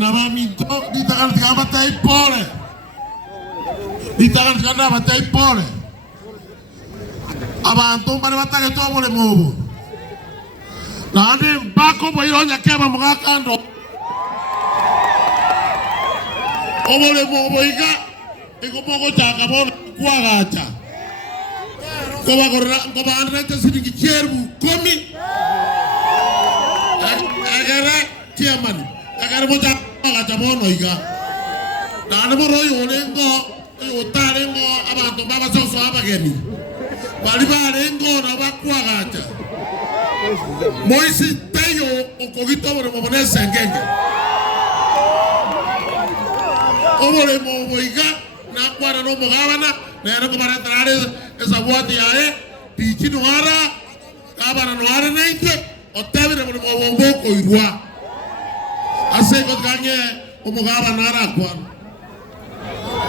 Sinabamito, ditakan tigama tay pole. Ditakan tigama tay pole. Abantu bari batake to mole mobo. Nani bako boironya kema mugakando. Omole mobo iga ikomogo chaka bona kuagacha. Koba anrete siringi cherbu komi. Agara tiamani. Agara moja agacha bono iga. Nani mo royo olengo otarengo abantu baba soso abageni. Bali barengo na bakuagacha. Moisi tayo okogito bore mobone sengenge. Omole moboiga na kwara no mogabana na era komara trare esa buati ae pichi noara kabara noara naite otebere mo mobombo koirua ase ko kanye omogabana ara kwara